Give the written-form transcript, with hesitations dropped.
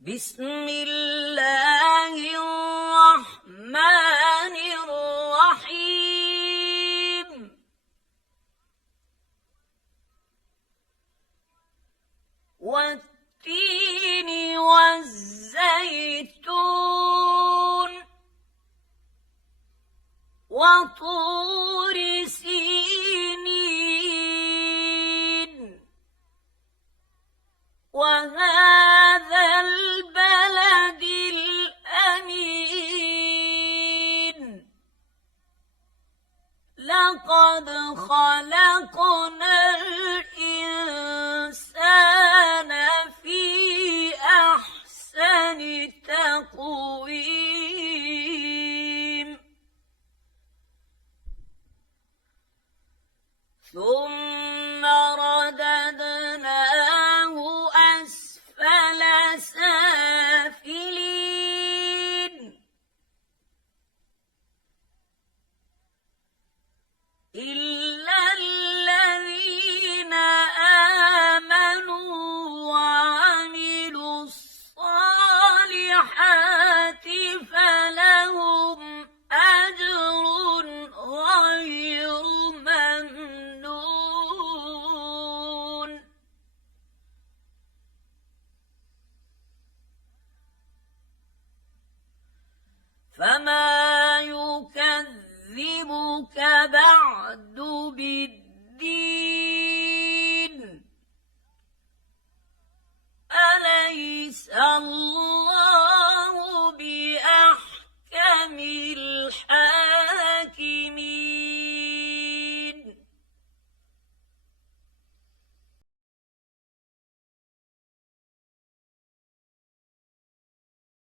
بسم الله الرحمن الرحيم والتين والزيتون وطور سينين وهذا البلد الأمين لقد خلقنا الإنسان في أحسن تقويم ثم رددناه أسفل سافلين إلا الذين آمنوا وعملوا الصالحات فلهم أجر غير ممنون فما يكذبك بعد